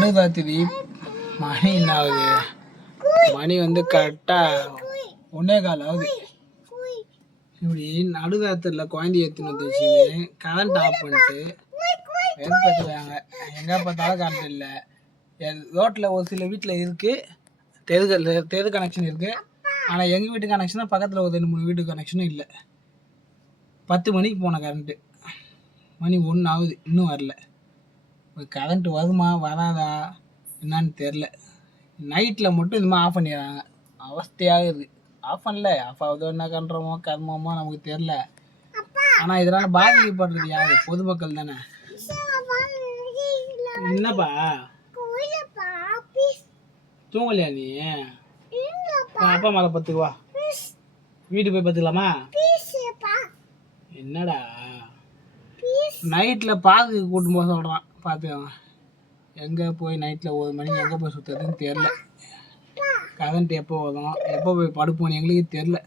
நடுராத்திரி மணி என்ன ஆகுது? மணி வந்து கரெக்டாக 1:15 ஆகுது. இப்படி நடுராத்திரியில் குழந்தைய எடுத்துன்னு வந்து வச்சுன்னு கரண்ட் ஆஃப் பண்ணிட்டு வெறுப்பேற்றுறாங்க. எங்கே பார்த்தாலும் கரண்ட் இல்லை. ரோட்டில் ஒரு சில வீட்டில் இருக்குது, தெரு கனெக்ஷன் இருக்குது. ஆனால் எங்கள் வீட்டு கனெக்ஷனாக பக்கத்தில் ஒரு 2-3 வீட்டு கனெக்ஷனும் இல்லை. 10 மணிக்கு போன கரண்ட்டு, மணி 1 ஆகுது, இன்னும் வரல. கரண்ட்டு வருமா வராதா என்னான்னு தெரில. நைட்டில் மட்டும் இது மாதிரி ஆஃப் பண்ணிடுறாங்க. அவஸ்தையாகுது. ஆஃப் பண்ணல, ஆஃப் ஆகுதோ என்ன கண்டுறோமோ கர்மமோ நமக்கு தெரில. ஆனால் இதனால் பாதிக்கப்படுறது யாரு? பொதுமக்கள் தானே. என்னப்பா தூங்கலையா நீ? அப்பா மேலே பத்துக்குவா, வீட்டுக்கு போய் பத்துக்கலாமா? என்னடா நைட்டில் பார்க்குக்கு கூட்டும் போக சொல்கிறான், பார்த்துக்கோங்க. எங்கே போய் நைட்டில் 1 மணிக்கு எங்கே போய் சுற்றுறதுன்னு தெரில. கரண்ட் எப்போ வரும், எப்போ போய் படுப்போன்னு எங்களுக்கு தெரில.